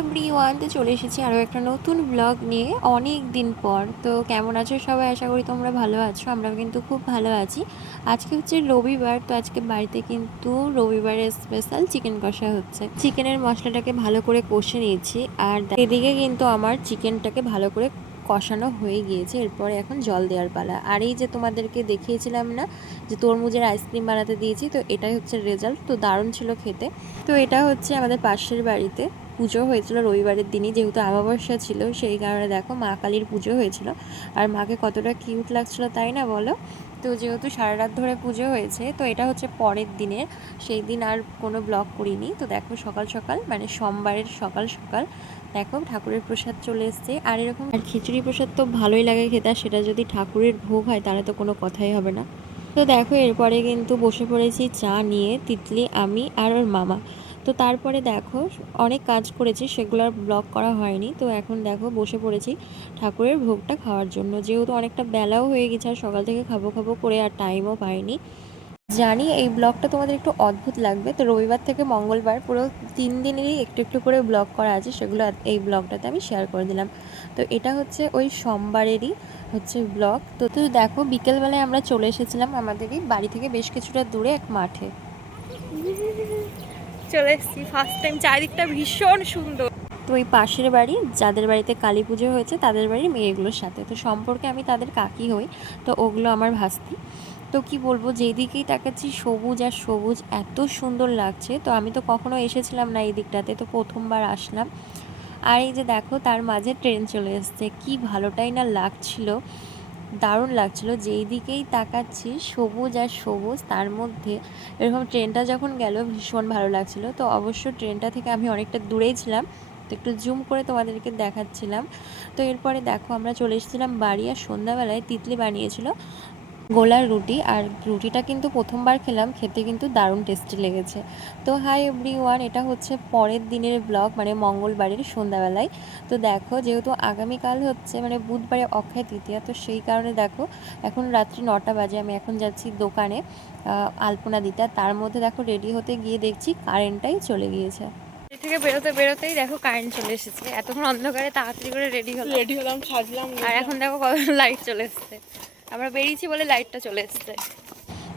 Everyone, তো চলে এসেছি আরও একটা নতুন ব্লগ নিয়ে অনেক দিন পর। তো কেমন আছো সবাই? আশা করি তোমরা ভালো আছো। আমরা কিন্তু খুব ভালো আছি। আজকে হচ্ছে রবিবার, তো আজকে বাড়িতে কিন্তু রবিবারের স্পেশাল চিকেন কষা হচ্ছে। চিকেনের মশলাটাকে ভালো করে কষে নিয়েছি, আর এদিকে কিন্তু আমার চিকেনটাকে ভালো করে কষানো হয়ে গিয়েছে। এরপরে এখন জল দেওয়ার পালা। আর এই যে তোমাদেরকে দেখিয়েছিলাম না যে তরমুজের আইসক্রিম বানাতে দিয়েছি, তো এটাই হচ্ছে রেজাল্ট। তো দারুণ ছিল খেতে। তো এটা হচ্ছে আমাদের পাশের বাড়িতে পুজো হয়েছিল রবিবারের দিনই, যেহেতু অমাবস্যা ছিল সেই কারণে দেখো মা কালীর পুজো হয়েছিল। আর মাকে কতটা কিউট লাগছিল তাই না বলো? তো যেহেতু সারা রাত ধরে পুজো হয়েছে, তো এটা হচ্ছে পরের দিনের। সেই দিন আর কোনো ব্লগ করিনি। তো দেখো সকাল সকাল, মানে সোমবারের সকাল সকাল দেখো ঠাকুরের প্রসাদ চলে এসছে। আর এরকম আর খিচুড়ি প্রসাদ তো ভালোই লাগে খেতে, আর সেটা যদি ঠাকুরের ভোগ হয় তাহলে তো কোনো কথাই হবে না। তো দেখো এরপরে কিন্তু বসে পড়েছি চা নিয়ে, তিতলি, আমি আর ওর মামা। তো তারপরে দেখো অনেক কাজ করেছি, সেগুলো আর ব্লগ করা হয়নি। তো এখন দেখো বসে পড়েছি ঠাকুরের ভোগটা খাওয়ার জন্য, যেহেতু অনেকটা বেলাও হয়ে গেছে আর সকাল থেকে খাবো খাবো করে আর টাইমও পাইনি। জানি এই ব্লগটা তোমাদের একটু অদ্ভুত লাগবে। তো রবিবার থেকে মঙ্গলবার পুরো 3 দিনেরই একটু একটু করে ব্লগ করা আছে, সেগুলো এই ব্লগটাতে আমি শেয়ার করে দিলাম। তো এটা হচ্ছে ওই সোমবারেরই হচ্ছে ব্লগ। তো তো দেখো বিকেলবেলায় আমরা চলে এসেছিলাম আমাদেরই বাড়ি থেকে বেশ কিছুটা দূরে এক মাঠে। চলে এসেছি ফার্স্ট টাইম, চারিদিকটা ভীষণ সুন্দর। তো এই পাশের বাড়ি যাদের বাড়িতে কালী পুজো হয়েছে তাদের বাড়ির মেয়েগুলোর সাথে, তো সম্পর্কে আমি তাদের কাকি হই। তো ওগুলো আমার ভাস্তি। তো কি বলবো, যেদিকেই তাকাচ্ছি সবুজ আর সবুজ, এত সুন্দর লাগছে। তো আমি তো কখনো এসেছিলাম না এই দিকটাতে, তো প্রথমবার আসলাম। আর এই যে দেখো তার মাঝে ট্রেন চলে এসছে, কি ভালোটাই না লাগছিল, দারুণ লাগছিল। যেই দিকেই তাকাচ্ছি সবুজ আর সবুজ, তার মধ্যে এরকম ট্রেনটা যখন গেল ভীষণ ভালো লাগছিল। তো অবশ্য ট্রেনটা থেকে আমি অনেকটা দূরেই ছিলাম, তো একটু জুম করে তোমাদেরকে দেখাচ্ছিলাম। তো এরপরে দেখো আমরা চলে এসেছিলাম বাড়ি, আর সন্ধ্যাবেলায় তিতলি বানিয়েছিল গোলার রুটি। আর রুটিটা কিন্তু প্রথমবার খেলাম, খেতে কিন্তু দারুণ টেস্টি লেগেছে। তো হাই এভরিওয়ান, এটা হচ্ছে পরের দিনের ব্লগ, মানে মঙ্গলবারের সন্ধ্যাবেলায়। তো দেখো যেহেতু আগামীকাল হচ্ছে মানে বুধবারে অক্ষয় তৃতীয়া, তো সেই কারণে দেখো এখন রাত্রি 9টা বাজে, আমি এখন যাচ্ছি দোকানে আলপনা দিতে। তার মধ্যে দেখো রেডি হতে গিয়ে দেখছি কারেন্টটাই চলে গিয়েছে। বাড়ি থেকে বেরোতে বেরোতেই দেখো কারেন্ট চলে এসেছে। এতক্ষণ অন্ধকারে তাড়াতাড়ি করে রেডি হলাম, সাজলাম, আর এখন দেখো লাইট চলে এসেছে। আমরা বেরিয়েছি বলে লাইটটা চলে এসেছে।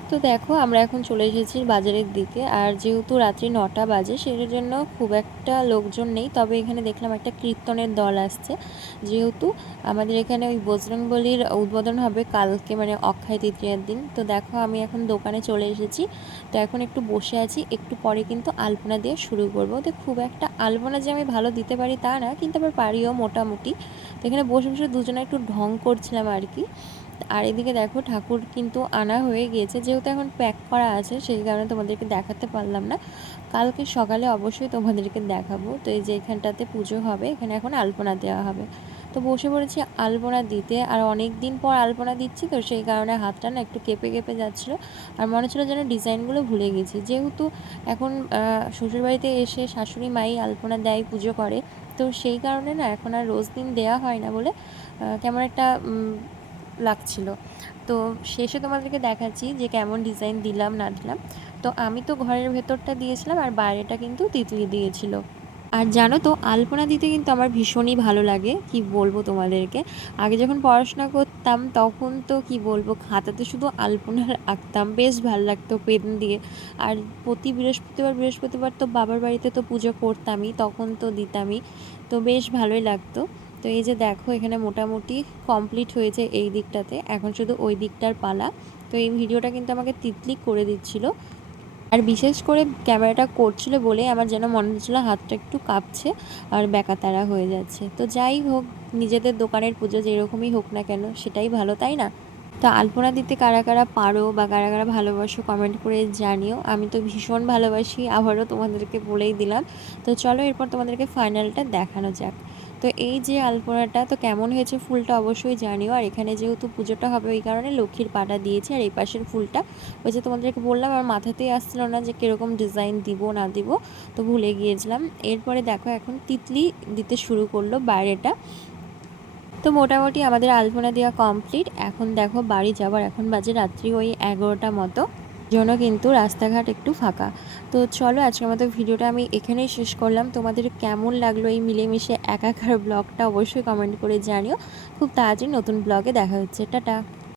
তো দেখো আমরা এখন চলে এসেছি বাজারের দিকে। আর যেহেতু রাত্রি 9টা বাজে সেই জন্য খুব একটা লোকজন নেই, তবে এখানে দেখলাম একটা কীর্তনের দল আসছে। যেহেতু আমাদের এখানে ওই বজরংবলীর উদ্বোধন হবে কালকে, মানে অক্ষয় তৃতীয়ার দিন। তো দেখো আমি এখন দোকানে চলে এসেছি। তো এখন একটু বসে আছি, একটু পরে কিন্তু আলপনা দিয়ে শুরু করবো। তো খুব একটা আলপনা যে আমি ভালো দিতে পারি তা না, কিন্তু আবার পারিও মোটামুটি। তো এখানে বসে বসে দুজনে একটু ঢং করছিলাম আর কি। আর এদিকে দেখো ঠাকুর কিন্তু আনা হয়ে গিয়েছে, যেহেতু এখন প্যাক করা আছে সেই কারণে তোমাদেরকে দেখাতে পারলাম না। কালকে সকালে অবশ্যই তোমাদেরকে দেখাবো। তো এই যে এখানটাতে পুজো হবে, এখানে এখন আলপনা দেওয়া হবে। তো বসে পড়েছি আলপনা দিতে, আর অনেক দিন পর আলপনা দিচ্ছি, তো সেই কারণে হাতটা না একটু কেঁপে কেঁপে যাচ্ছিলো। আর মনে হচ্ছিলো যেন ডিজাইনগুলো ভুলে গেছি, যেহেতু এখন শ্বশুরবাড়িতে এসে শাশুড়ি মাই আলপনা দেয়, পুজো করে। তো সেই কারণে না এখন আর রোজ দিন দেওয়া হয় না বলে কেমন একটা লাগছিল। তো শেষে তোমাদেরকে দেখাচ্ছি যে কেমন ডিজাইন দিলাম না দিলাম। তো আমি তো ঘরের ভেতরটা দিয়েছিলাম, আর বাইরেটা কিন্তু তিতলি দিয়েছিল। আর জানো তো আলপনা দিতে কিন্তু আমার ভীষণই ভালো লাগে, কি বলবো তোমাদেরকে। আগে যখন পড়াশোনা করতাম তখন তো কি বলবো, খাতাতে শুধু আলপনা আঁকতাম, বেশ ভালো লাগতো পেন দিয়ে। আর প্রতি বৃহস্পতিবার বৃহস্পতিবার তো বাবার বাড়িতে তো পুজো করতামই, তখন তো দিতামই। তো বেশ ভালোই লাগতো। তো এই যে দেখো এখানে মোটামুটি কমপ্লিট হয়েছে এই দিকটাতে, এখন শুধু ওই দিকটার পালা। তো এই ভিডিওটা কিন্তু আমাকে তিতলি করে দিচ্ছিল। আর বিশেষ করে ক্যামেরাটা করছিল বলে আমার যেন মনে হচ্ছিলো হাতটা একটু কাঁপছে আর ব্যাকাতারা হয়ে যাচ্ছে। তো যাই হোক, নিজেদের দোকানের পুজো যেরকমই হোক না কেন সেটাই ভালো, তাই না? তো আলপনা দিতে কারা কারা পারো বা কারা কারা ভালোবাসো কমেন্ট করে জানিও। আমি তো ভীষণ ভালোবাসি, আবারও তোমাদেরকে বলেই দিলাম। তো চলো এরপর তোমাদেরকে ফাইনালটা দেখানো যাক। তো এই যে আলপনাটা তো কেমন হয়েছে ফুলটা অবশ্যই জানিও। আর এখানে যেহেতু পুজোটা হবে ওই কারণে লক্ষ্মীর পাটা দিয়েছি। আর এই পাশের ফুলটা ওই যে তোমাদেরকে বললাম আমার মাথাতেই আসছিল না যে কীরকম ডিজাইন দিব না দিব, তো ভুলে গিয়েছিলাম। এরপরে দেখো এখন তিতলি দিতে শুরু করলো বাইরেটা। তো মোটামুটি আমাদের আলপনা দেওয়া কমপ্লিট। এখন দেখো বাড়ি যাবার, এখন বাজে রাত্রি ওই 11টা মতো। জন্য কিন্তু রাস্তাঘাট একটু ফাঁকা। তো চলো আজকের মতো ভিডিওটা আমি এখানেই শেষ করলাম। তোমাদের কেমন লাগলো এই মিলেমিশে একাকার ব্লগটা অবশ্যই কমেন্ট করে জানিও। খুব তাড়াতাড়ি নতুন ব্লগে দেখা হচ্ছে। টাটা।